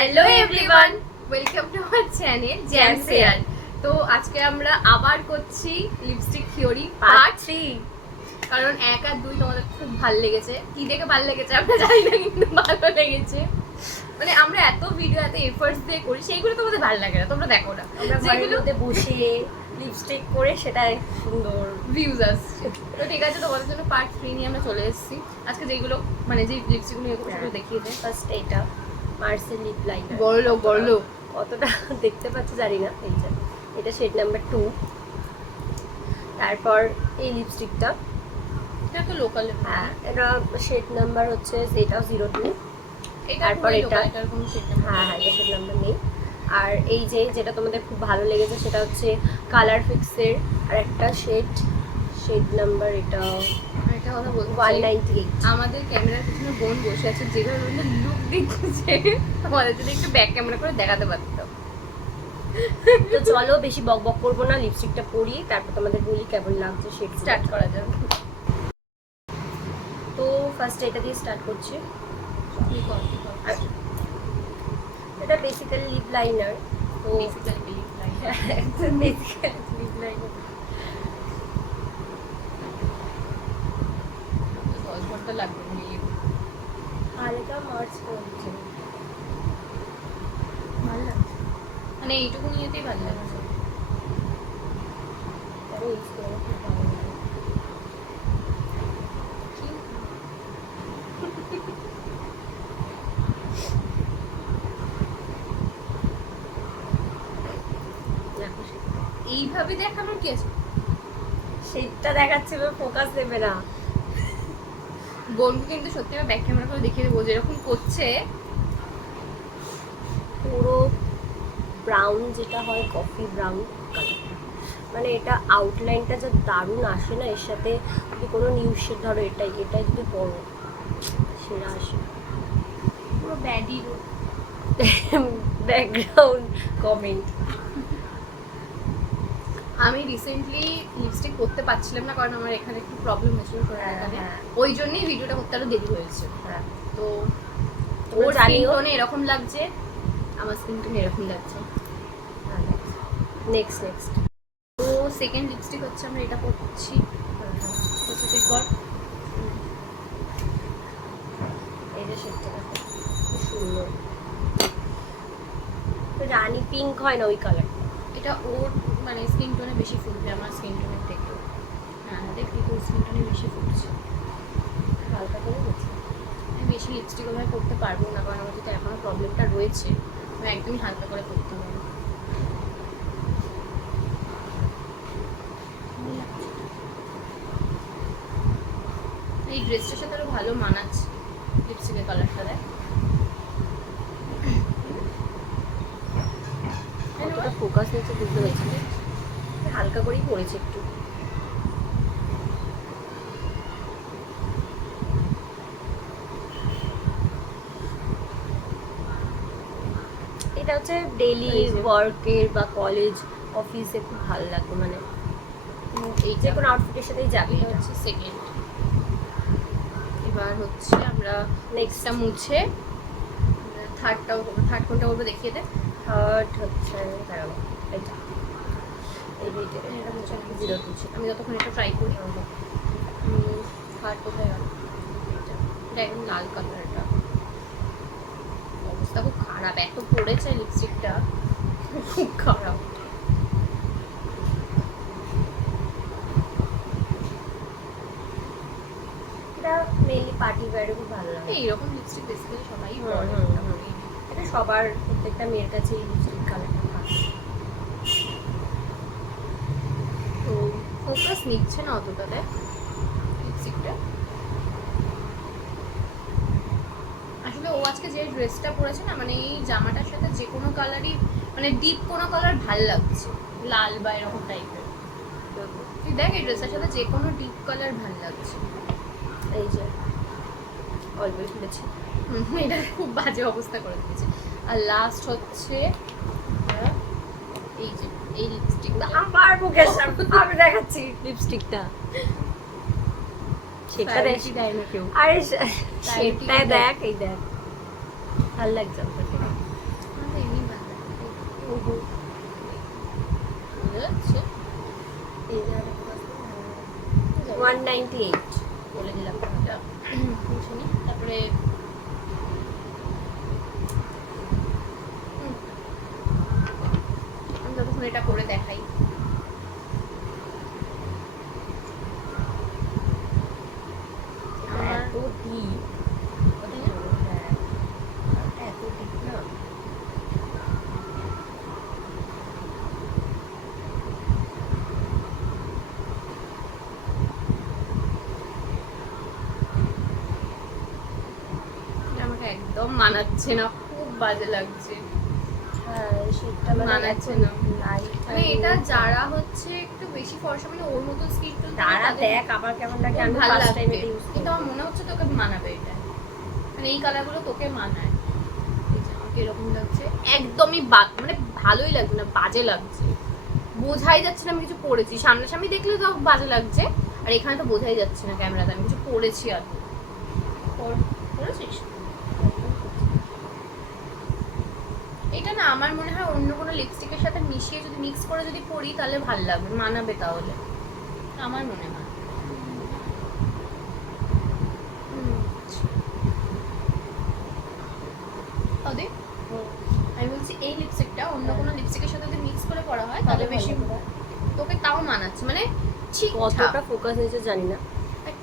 Hello everyone, welcome to our channel jam share. তো আজকে আমরা আবার করছি লিপস্টিক থিওরি পার্ট 3, কারণ 1 আর 2 তোমাদের খুব ভালো লেগেছে। কি দেখে ভালো লেগেছে আমরা জানি না, কিন্তু ভালো লেগেছে। মানে আমরা এত ভিডিও এত এফর্টস দিয়ে করি, সেইগুলো তোমাদের ভালো লাগে না, তোমরা দেখো না। আমরা যেগুলোতে বসে লিপস্টিক করে সেটাই সুন্দর ভিউজ আসছে। তো ঠিক আছে, তোমাদের জন্য পার্ট 3 নিয়ে আমরা চলে এসেছি। আজকে যেগুলো মানে যে লিপস্টিকগুলো এগুলো সেগুলো দেখিয়ে দেয়। ফার্স্ট এটা মার্সেল লিপ লাইনার, বড় লোক কতটা দেখতে পাচ্ছ জানি না। এইটা এটা শেড নাম্বার 2। তারপর এই লিপস্টিকটা, এটা তো লোকাল। হ্যাঁ এটা শেড নাম্বার হচ্ছে এটাও 02। তারপর এটা হ্যাঁ এটা শেড নাম্বার নেই। আর এই যেটা তোমাদের খুব ভালো লেগেছে সেটা হচ্ছে কালার ফিক্সের আর একটা শেড নাম্বার, এটা কথা বলতে 198। আমাদের ক্যামেরার পিছনে বোন বসে আছে, যেভাবে লুক দিচ্ছে আমাদের যদি একটু ব্যাক ক্যামেরা করে দেখাতে পারতাম। তো চলো বেশি বক বক করবো না, লিপস্টিকটা পরি তারপর তোমাদের বলি কেমন লাগছে। শেড স্টার্ট করা যাবে। তো ফার্স্ট এটা দিয়ে স্টার্ট করছি। এটা বেসিক্যালি লিপ লাইনার। তো basically lip liner, basically lip liner 10 ঘন্টা লাগবে লিপ। হালকা মার্চ করছে, ভালো লাগছে, মানে এইটুকু নিয়েতেই ভালো লাগছে। আমি ইউজ করে খুব ভালো লাগে। এইভাবে দেখানোর কি আছে? শেডটা দেখাচ্ছে ফোকাস দেবে না। বোনকে কিন্তু সত্যি ব্যাক ক্যামেরা করে দেখিয়ে দেবো যেরকম করছে। পুরো ব্রাউন যেটা হয়, কফি ব্রাউন কালারটা, মানে এটা আউটলাইনটা যা দারুণ আসে না এর সাথে। যদি কোনো নিউজ শেড ধরো এটাই যদি পড়ো সেটা আসে পুরো ব্যাডি ব্যাকগ্রাউন্ড কমেন্ট। আমি রিসেন্টলি লিপস্টিক করতে পারছিলাম না, কারণ আমার এখানে একটু প্রবলেম হয়েছিল এখানে, হ্যাঁ। ওই জন্যই ভিডিওটা করতে আরো দেরি হয়েছে। হ্যাঁ তো তোমরা ওর স্কিন জানিও টোনে এরকম লাগছে, আমার স্কিন টোনে এরকম লাগছে। নেক্সট তো সেকেন্ড লিপস্টিক হচ্ছে আমরা এটা পরছি। তুই কর। এই যে শেডটা দেখো খুব সুন্দর, রানী পিঙ্ক হয় না ওই কালার। এটা ওর মানে স্কিন টোনে বেশি ফুটবে আমার স্কিন টোনের থেকে। হ্যাঁ দেখি তোর স্কিন টোনে বেশি ফুটছে। হালকা করে গেছে। আমি বেশি লিপস্টিক ওভাবে করতে পারবো না, কারণ আমার যেহেতু এখনও প্রবলেমটা রয়েছে, আমি একদমই হালকা করে করতে হবে। এই ড্রেসটার সাথে আরো ভালো মানাচ্ছে লিপস্টিকের কালারটা। দেখ কতটা ফোকাস নিচ্ছে বুঝতে পারছি, হালকা করেই পড়েছে একটু। এটা হচ্ছে ডেইলি ওয়ার্কের বা কলেজ অফিসে খুব ভালো লাগবে, মানে এই যে কোনো আউটফিটের সাথেই যাবে। এটা হচ্ছে সেকেন্ড। এবার হচ্ছে আমরা নেক্সটটা মুছে থার্ড কোনটা করবো দেখিয়ে দে। থার্ড হচ্ছে দাঁড়াবো এটা, আমি যতক্ষণ এটা ট্রাই করি। থার্ড কোথায় গেল? এটা একদম লাল কালারটা, অবস্থা খুব খারাপ, এত পড়েছে লিপস্টিকটা, খুব খারাপ। এটা মেইনলি পার্টি ওয়্যারে খুব ভালো লাগে। এইরকম লিপস্টিক বেসিক্যালি সবাই পরে। এটা সবার প্রত্যেকটা মেয়ের কাছে এই লিপস্টিক কালারটা থাকে। তো ফোকাস নিচ্ছে না অতটা দেখ লিপস্টিকটা। আসলে ও আজকে যে ড্রেসটা পরেছে না, মানে এই জামাটার সাথে যে কোনো কালারই, মানে ডিপ কোনো কালার ভাল লাগছে, লাল বা এরকম টাইপের। তুই দেখ এই ড্রেসটার সাথে যে কোনো ডিপ কালার ভাল লাগছে। এই যে অল্প খুলেছি, এটা খুব বাজে অবস্থা করে দিয়েছে। আর লাস্ট হচ্ছে এই যে এই লিপস্টিকটা। আমার মুখের সামনে আমি দেখাচ্ছি লিপস্টিকটা, সেটা বেশি দেয় না কেউ। আরে সেটাই দেখ, এই দেখ ভালো লাগছে। বুঝা যাচ্ছে? এই যে 198 বলে দিলাম এটা মুছে নিই। তারপরে আমি ততক্ষণ এটা করে দেখাই। এত ডিপ, এত ডিপ না। এটা আমাকে একদম মানাচ্ছে না, খুব বাজে লাগছে। হ্যাঁ সেটা মানে মানাচ্ছে না। লাইট মানে এটা যারা হচ্ছে একটু বেশি ফর্সা, মানে ওর মতো স্কিন টোন তারা দেখ আবার কেমন লাগে। আমি ভালো ফার্স্ট টাইম লাগবে, এটা ইউজ কিন্তু আমার মনে হচ্ছে তোকে মানাবে এটা। মানে এই কালারগুলো তোকে মানায়। এই যে আমাকে এরকম লাগছে, একদমই মানে ভালোই লাগছে না, বাজে লাগছে। বোঝাই যাচ্ছে না আমি কিছু পরেছি। সামনাসামনি দেখলে তো বাজে লাগছে, আর এখানে তো বোঝাই যাচ্ছে না ক্যামেরাতে আমি কিছু পরেছি। আর পরেছিস এটা না, আমার মনে হয় অন্য কোনো লিপস্টিকের সাথে মিশিয়ে যদি মিক্স করে যদি পরি তাহলে ভালো লাগবে, মানাবে তাহলে, আমার মনে হয়। ওদে আমি বলছি এই লিপস্টিকটা অন্য কোনো লিপস্টিকের সাথে যদি মিক্স করে পরা হয় তাহলে বেশি তোকে তাও মানাচ্ছে, মানে ঠিকঠাক কতটা ফোকাস হয়েছে জানি না।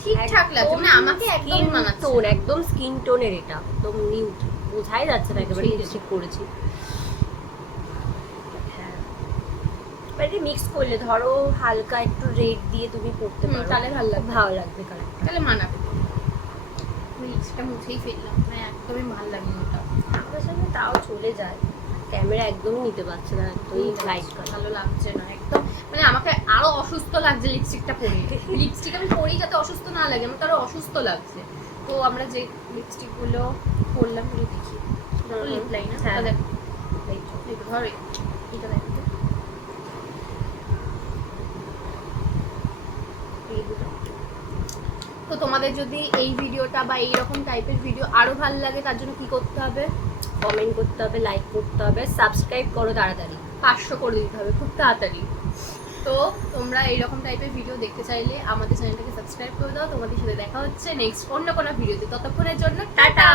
ঠিকঠাক লাগছে, মানে আমাকে একদম মানাচ্ছে টোন, না। একদম স্কিন টোনের, এটা একদম নিউড, বোঝাই যাচ্ছে না একেবারে লিপস্টিক করেছি। হ্যাঁ এটা মিক্স করলে ধরো হালকা একটু রেড দিয়ে তুমি পড়তে পারো, তাহলে ভালো লাগবে, ভালো লাগবে কালারটা। তাহলে মানাবে। আমি লিপস্টিকটা মুছেই ফেললাম, মানে একদমই ভালো লাগেনি ওটা। আমার সামনে তাও চলে যায়, ক্যামেরা একদমই নিতে পারছে না, একদমই লাইট কালার। ভালো লাগছে না একদম, মানে আমাকে আরো অসুস্থ লাগছে লিপস্টিকটা পরে। লিপস্টিক আমি পরি যাতে অসুস্থ না লাগে, আমার তো আরো অসুস্থ লাগছে। তো আমরা যে লিপস্টিক গুলো পরলাম গুলো দেখি, লিপ লাইনার হ্যাঁ। দেখ, এই ধর এটা দেখ, এইগুলো। তো তোমাদের যদি এই ভিডিওটা বা এইরকম টাইপের ভিডিও আরো ভালো লাগে তার জন্য কি করতে হবে? কমেন্ট করতে হবে, লাইক করতে হবে, সাবস্ক্রাইব করো তাড়াতাড়ি, 500 করে দিতে হবে খুব তাড়াতাড়ি। তো তোমরা এইরকম টাইপের ভিডিও দেখতে চাইলে আমাদের চ্যানেলটাকে সাবস্ক্রাইব করে দাও। তোমাদের সাথে দেখা হচ্ছে নেক্সট অন্য কোনো ভিডিওতে, ততক্ষণের জন্য টাটা।